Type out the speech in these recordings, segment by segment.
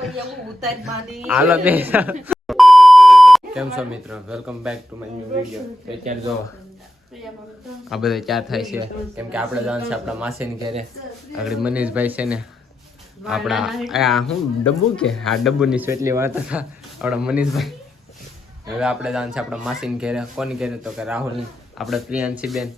હાલો બે કેમ છો મિત્રો, welcome back to my new video. અત્યારે જો આ બધા ચા થાય છે કેમ કે આપણે જવાનું છે આપણા માસીને ઘરે. આગળ મનીષભાઈ છે ને આપણા આ હું ડબ્બુ કે આ ડબ્બુની એટલી વાત હતા આપણા મનીષભાઈ. હવે આપણે જવાનું છે આપણા માસીને ઘરે. કોની ઘરે તો કે રાહુલની, આપણે પ્રિયાંશી બેન.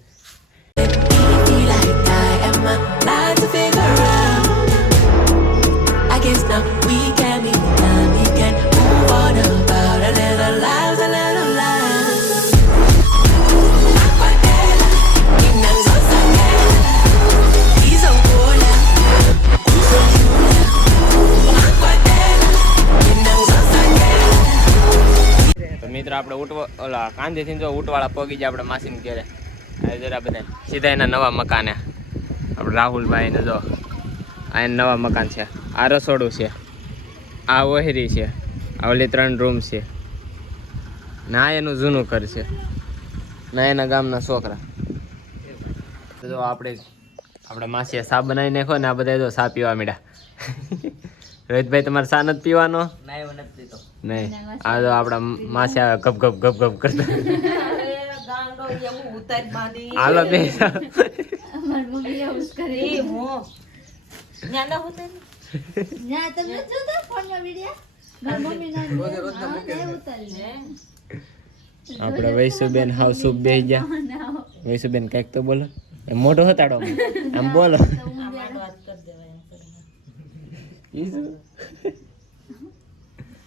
મિત્રો આપણે ઓલા કાંધીથી જો ઊંટવાળા પગી જાય આપણે માસીને ઘેરે. જરા બધા સીધા એના નવા મકાને આપણે રાહુલભાઈને જો આ એના નવા મકાન છે. આ રસોડું છે, આ ઓહરી છે, આ ઓલી 3 રૂમ છે, ના એનું જૂનું ઘર છે, ના એના ગામના છોકરા. જો આપણે માસીએ સા બનાવી નાખ્યો ને આ બધા જો સા પીવા માંડ્યા. રોહિતભાઈ તમારે સા નથી પીવાનો? નહીં. આ જો આપણા માસી આવે ગપ ગપ ગપ ગપ કરતા. હાલો બે આપણે વૈસુબેન હાવ સુપ બેહી ગયા. વૈસુબેન કઈક તો બોલો, મોઢો હતાડો આમ બોલો.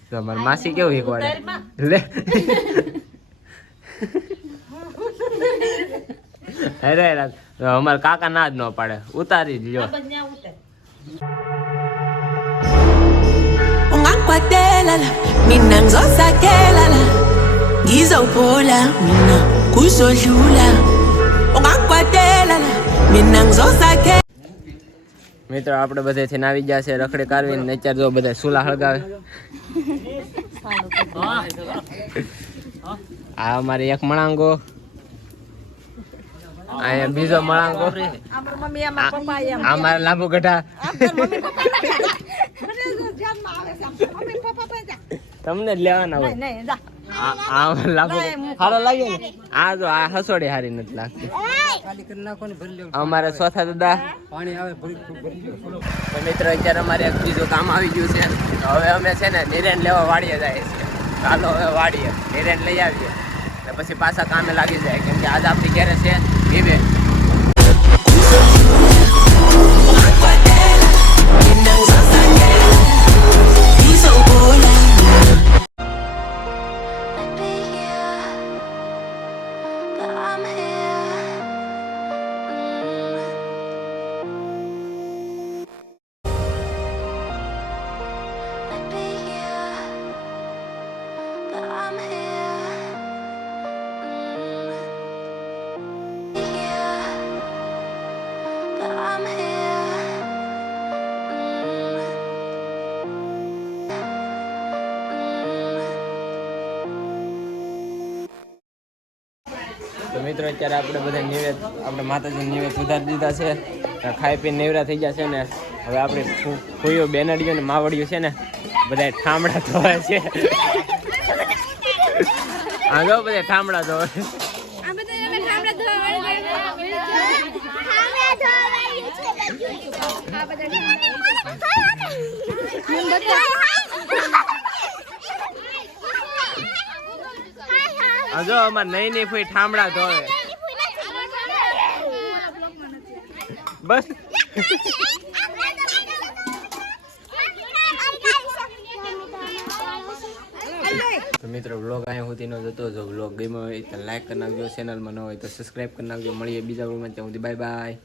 તમારી માસી કેવું શીખવાડે લે. અરે અમારા કાકા ના જ ન પાડે, ઉતારી જ લ્યો. ungangikwadelela mina ngizosakelela ngizophola mina kuzodlula ungangikwadelela mina ngizosakela. મિત્રો આપણે બધેથી આવી ગયા છે રખડે કાઢવીને. અત્યારે જો બધા સુલા હળગાવે. આ અમારી એક મણાંગો, અહીંયા બીજો મણાંગો, અમારા લાંબુ ગઢા. તમને જ લેવાના હોય. લાંબુ સારો લાગે ને. આ જો આ હસોડી હારી નથી લાગતી. અમારે ચોથા દાદા તો મિત્રો અત્યારે અમારે એક બીજું કામ આવી ગયું છે. હવે અમે છે ને નિરેન લેવા વાડીએ જાય છીએ. ચાલો હવે વાડીએ નિરેન લઈ આવીએ ને પછી પાછા કામે લાગી જાય કેમ કે આજ આપણી ઘરે છે વિવે. તો મિત્રો અત્યારે આપણે બધા નિવેદ આપણે માતાજી નિવેદ સુધારી દીધા છે. ખાઈ પીને નેવરા થઈ ગયા છે ને હવે આપણે ફૂયો બેનડીઓ ને માવડીઓ છે ને બધા ઠામડા ધોવે છે. હા જો બધા ઠામડા ધોવે. જો અમાર નઈ નઈ ફૂઈ ઠામડા ધોવે બસ. તો મિત્રો વ્લોગ અહીંયા સુધીનો જતો. જો વ્લોગ ગમ્યો હોય તો લાઈક કરી નાખજો, ચેનલમાં ન હોય તો સબસ્ક્રાઈબ કરી નાખજો. મળીએ બીજા વ્લોગમાં. ત્યાં સુધી બાય બાય.